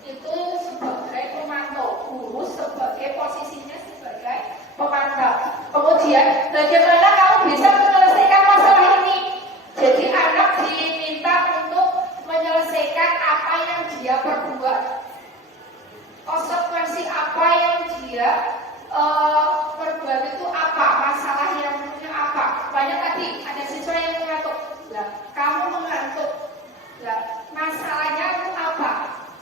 Itu sebagai pemantau, guru sebagai posisinya sebagai pemantau. Kemudian bagaimana kamu bisa menyelesaikan masalah ini? Jadi anak diminta untuk menyelesaikan apa yang dia perbuat. Konsekuensi apa yang dia perbuat itu apa? Masalah yang punya apa? Banyak tadi ada siswa yang mengantuk. Lah, kamu mengantuk. Lah, masalahnya itu apa?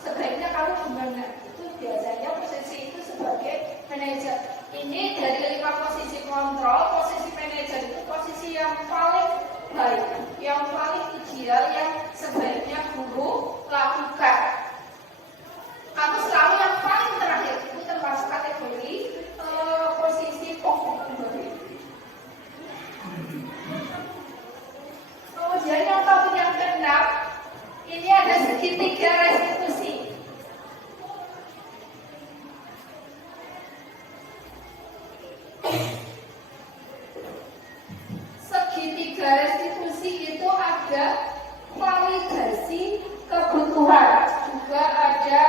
Sebaiknya kamu gimana? Itu biasanya posisi itu sebagai manajer. Ini dari 5 posisi kontrol, posisi manajer itu posisi yang paling baik, yang paling ideal, yang sebaiknya guru lakukan. Kamu selalu yang paling terakhir, itu termasuk kategori posisi penghukum. Kemudian yang topik yang ke-6, ini ada segitiga restitusi. Segitiga restitusi itu ada validasi kebutuhan, juga ada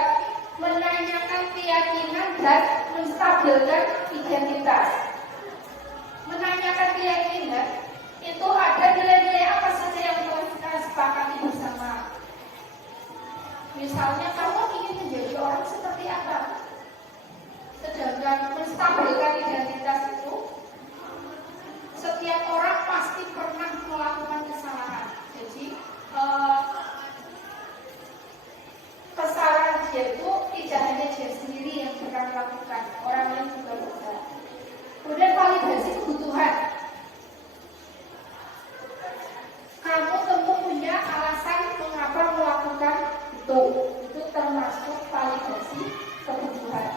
menanyakan keyakinan dan menstabilkan identitas. Menanyakan keyakinan itu ada nilai-nilai apa saja yang telah kita sepakati bersama. Misalnya kamu ingin menjadi orang seperti apa? Sedangkan menstabilkan identitas itu setiap orang pasti pernah melakukan kesalahan. Jadi kesalahan dia itu tidak hanya dia sendiri yang pernah melakukan, orang lain juga bisa. Kemudian validasi kebutuhan. Kamu tentu punya alasan mengapa melakukan itu. Itu termasuk validasi kebutuhan.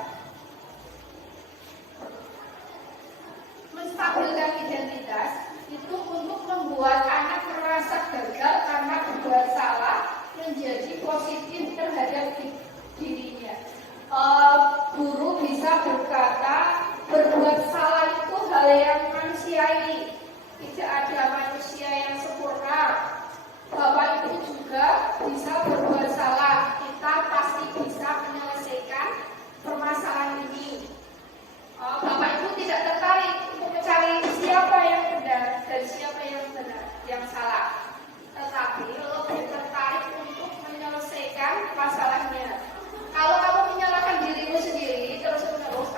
Menstabilkan identitas itu untuk membuat anak merasa gagal karena berbuat salah, menjadi positif terhadap dirinya. Guru bisa berkata berbuat salah itu hal yang manusiawi. Tidak ada manusia yang sempurna. Bapak Ibu juga bisa berbuat salah. Kita pasti bisa menyelesaikan permasalahan ini. Bapak Ibu tidak tertarik untuk mencari siapa yang benar dan siapa yang salah. Tetapi lebih tertarik untuk menyelesaikan masalahnya. Kalau kamu menyalahkan dirimu sendiri terus-menerus,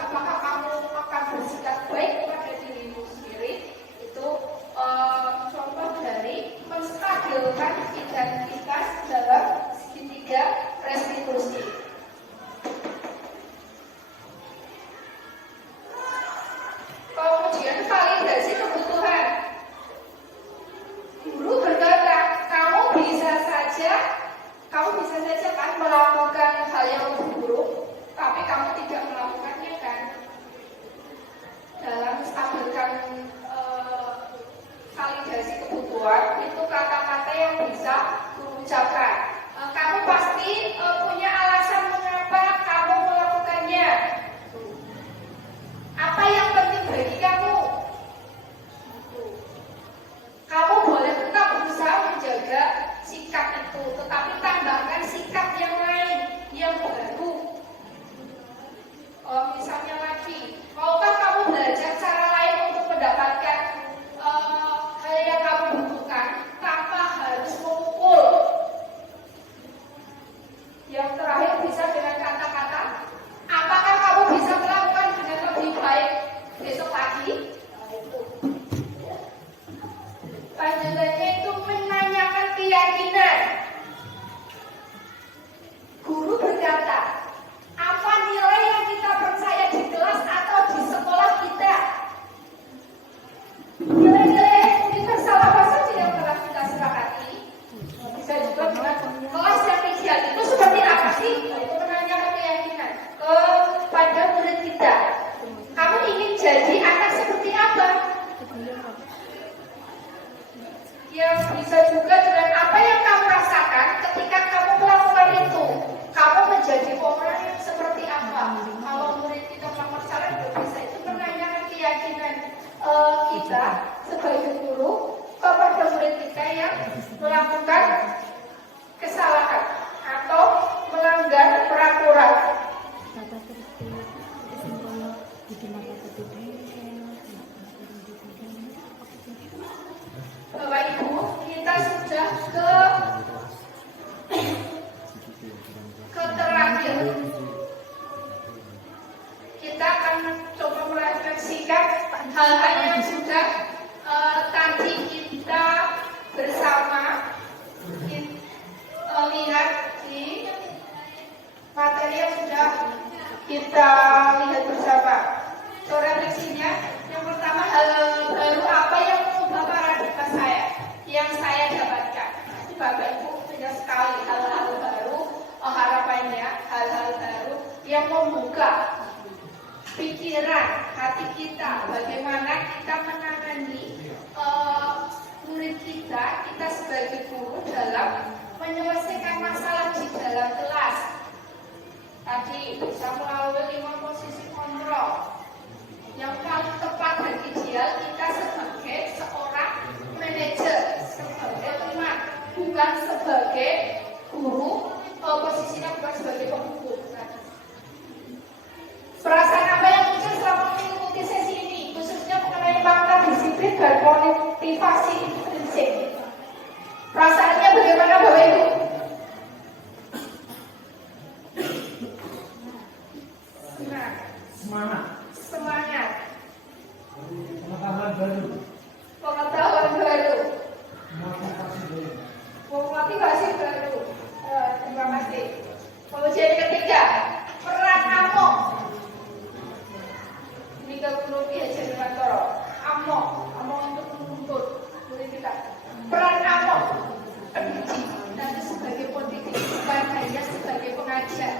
kita sebagai guru kepada murid kita yang melakukan kesalahan atau melanggar peraturan. Bapak Ibu, kita sudah ke terakhir. Kita akan coba merefleksikan hal-hal yang sudah tadi kita bersama lihat di materi yang sudah kita lihat bersama. So, refleksinya, yang pertama, hal baru apa yang mengubah paradigma saya, yang saya dapatkan. Bapak Ibu, banyak sekali hal-hal baru, harapannya hal-hal baru yang membuka pikiran hati kita, bagaimana kita menangani murid kita sebagai guru dalam menyelesaikan masalah di dalam kelas. Tadi bisa melalui 5 posisi kontrol. Yang paling tepat dan ideal kita sebagai seorang manajer, sebagai teman, bukan sebagai guru, posisinya bukan sebagai penghukum. Perasaan apa yang muncul selama mengikuti sesi ini, khususnya mengenai makna disiplin dan motivasi intrinsik? Perasaannya bagaimana Bapak Ibu? Semangat. Pengetahuan baru. Motivasi baru. Terima kasih. Kemudian ketiga, peran amok. Ini ke guru Hajar Dewantoro. Amok untuk menuntut murid kita. Peran amok pendidik dan sebagai pendidik, bukan hanya sebagai pengajar.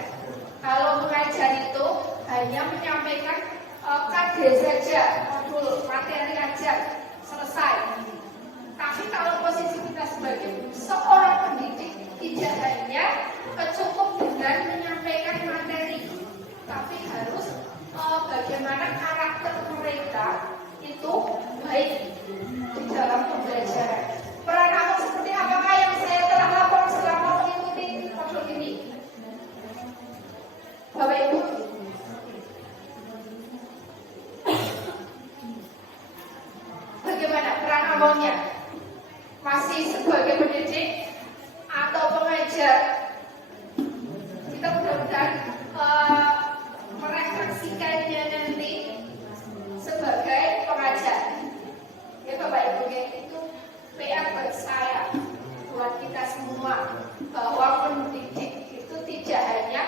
Kalau mengajar itu hanya menyampaikan KD saja, modul materi ajar, selesai. Tapi kalau posisi kita sebagai seorang pendidik, tidak hanya cukup dengan menyampaikan materi, tapi harus bagaimana karakter mereka itu baik di dalam pembelajaran. Peran aku seperti apakah yang saya telah lakukan selama mengikuti modul ini? Bapak Ibu, bagaimana peran amongnya? Masih sebagai pendidik atau pengajar? Kita mudah-mudahan merefleksikannya nanti sebagai pengajar. Ya Bapak Ibu, itu PR buat saya, buat kita semua, bahwa pendidik itu tidak hanya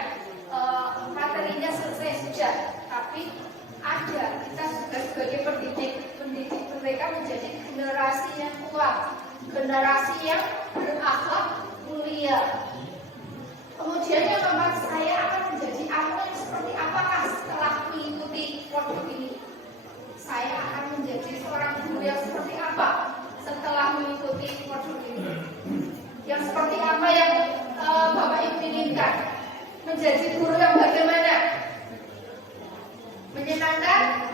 materinya selesai sudah, tapi ada kita juga sebagai pendidik mereka menjadi generasi yang kuat, generasi yang berakhlak mulia. Kemudian yang keempat, saya akan menjadi apa yang seperti apakah setelah mengikuti modul ini? Saya akan menjadi seorang guru yang seperti apa setelah mengikuti modul ini? Yang seperti apa yang Bapak Ibu inginkan? Menjadi guru yang bagaimana? Menyenangkan?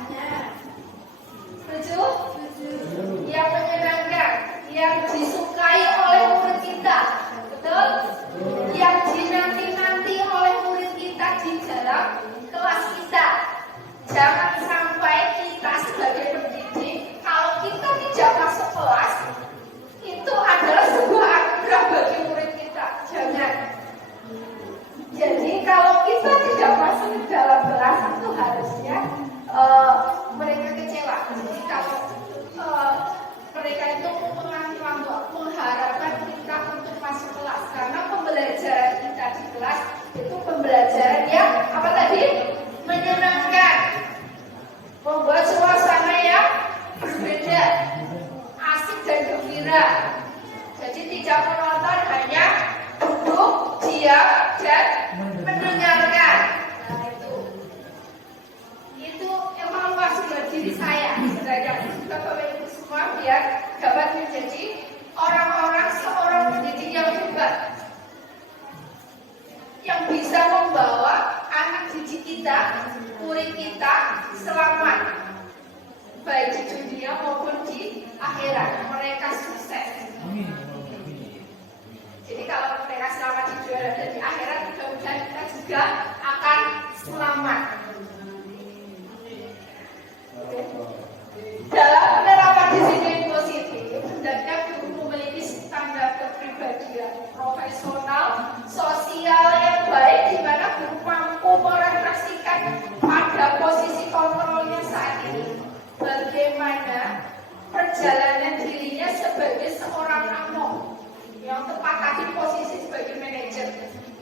Setuju? Yang menyenangkan, yang disukai oleh murid kita, betul? Yang dinanti-nanti oleh murid kita di dalam kelas kita. Jangan sampai kita sebagai pendidik, kalau kita tidak masuk kelas, itu adalah sebuah anugerah bagi murid kita. Jangan. Jadi kalau kita tidak masuk ke dalam kelas, itu harusnya mereka kecewa. Jadi kalau mereka itu mengharapkan kita untuk masuk kelas, karena pembelajaran kita di kelas itu pembelajaran yang apa tadi? Menyenangkan, membuat suasana yang berbeda, asik dan gembira. Jadi tidak menonton, hanya duduk, diam, dan mendengarkan. Nah, itu evaluasi buat diri saya sebenarnya, kita Bapak Ibu semua, biar dapat menjadi seorang pendidik yang hebat, yang bisa membawa anak didik kita, murid kita selamat baik di dunia maupun di akhirat. Mereka sukses. Amin. Jadi kalau mereka selamat di dunia dan di akhirat, mudah-mudahan kita juga akan selamat. Dalam penerapan disiplin positif, hendaknya guru memiliki standar kepribadian profesional, sosial yang baik, di mana guru mampu merefleksikan pada posisi kontrolnya saat ini. Bagaimana perjalanan dirinya sebagai seorang among yang tepat tadi posisi sebagai manajer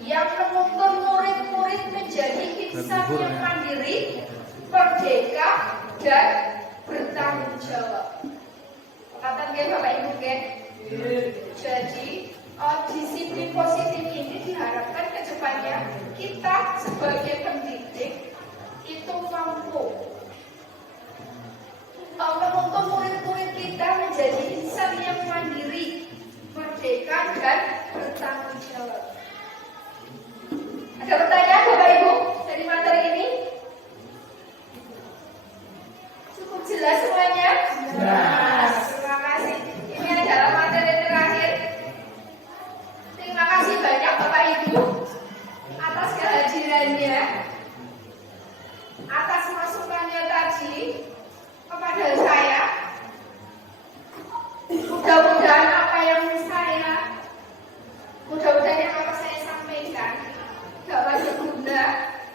yang menuntun murid-murid menjadi insan yang mandiri, merdeka, dan bertanggung jawab. Kata dia Bapak Ibu kan? Jadi disiplin positif ini diharapkan ke depannya kita sebagai pendidik itu mampu menuntun murid-murid kita menjadi insan yang mandiri, merdeka, dan bertanggung jawab. Ada pertanyaan Bapak Ibu dari materi ini? Cukup jelas semuanya? Jelas. Terima kasih. Ini adalah materi terakhir. Terima kasih banyak Bapak Ibu atas kehadirannya, atas masukannya tadi kepada saya. Mudah-mudahan apa yang saya sampaikan dapat berguna,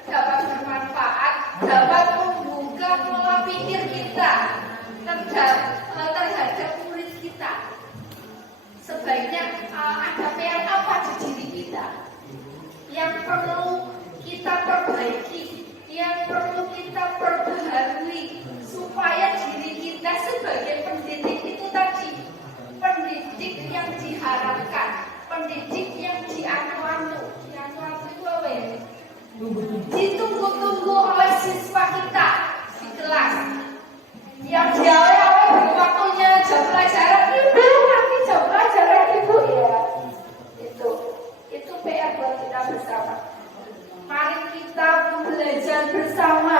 dapat bermanfaat, dapat membuka pola pikir kita terhadap murid kita. Sebaiknya ada PR apa di diri kita yang perlu kita perbaiki, yang perlu kita perbaharui, supaya diri kita sebagai pendidik itu tadi, pendidik yang diharapkan, pendidik yang dianu-anu itu apa ya? Ditunggu-tunggu oleh siswa kita di kelas. Yang di awal waktunya jam pelajaran, ibu nanti jam pelajaran ibu ya. Itu PR buat kita bersama. Mari kita belajar bersama,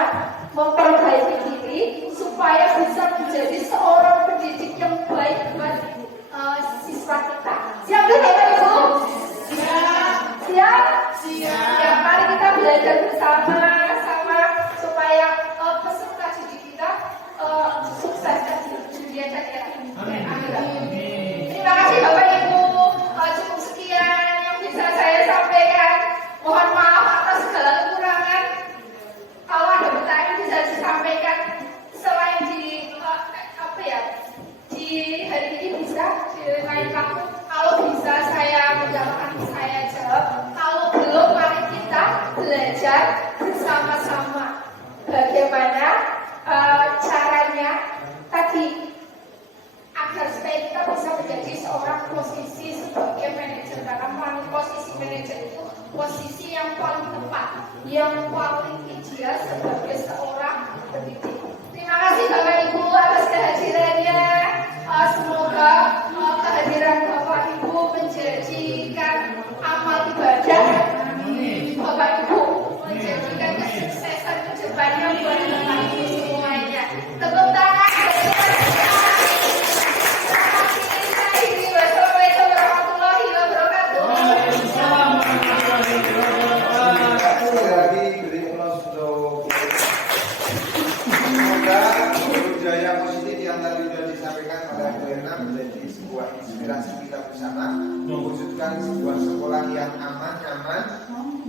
memperbaiki diri supaya bisa menjadi seorang pendidik yang baik buat siswa kita. Siap ya Bapak Ibu? Siap? Ya, mari kita belajar bersama supaya peserta didik kita sukses di dunia dan akhirat. Terima kasih Bapak Ibu. Cukup sekian yang bisa saya sampaikan. Mohon maaf atas segala kekurangan. Kalau ada pertanyaan bisa disampaikan selain di di hari ini bisa di lain waktu. Kalau bisa saya menjawab, saya jawab. Kalau belum, mari kita belajar bersama-sama bagaimana caranya tadi agar supaya kita bisa menjadi seorang posisi sebagai manajer. Karena posisi manajer itu posisi yang paling tepat, yang paling ideal sebagai seorang pendidik. Terima kasih Bapak Ibu atas kehadirannya. Semoga kehadiran Bapak Ibu menjadikan amal ibadah Bapak Ibu, menjadikan kesuksesan ke depannya buat Bapak Ibu semuanya. Tepuk tangan. Wassalamualaikum warahmatullahi wabarakatuh. Sekali lagi beri ulas untuk semoga budaya positif yang tadi sudah disampaikan oleh Bu Erna menjadi sebuah inspirasi kita bersama mewujudkan sebuah sekolah yang aman, nyaman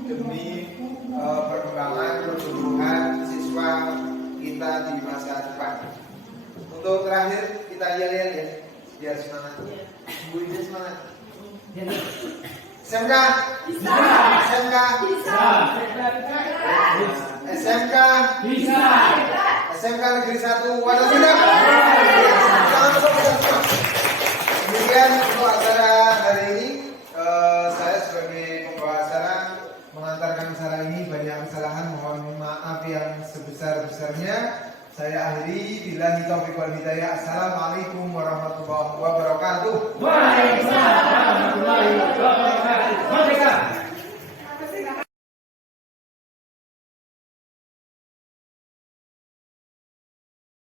demi perkembangan pertumbuhan siswa kita di masa depan. Untuk terakhir kita yel-yel ya, biar semangat. Bu Ida semangat. SMK bisa. SMK bisa. SMK bisa. SMK Negeri 1 Wadas Indah. Demikian untuk acara hari ini. Saya sebagai pembawa acara mengantarkan acara ini banyak kesalahan, mohon maaf yang sebesar-besarnya. Saya akhiri, billahi taufiq wal hidayah. Assalamualaikum warahmatullahi wabarakatuh. Waalaikumsalam warahmatullahi wabarakatuh.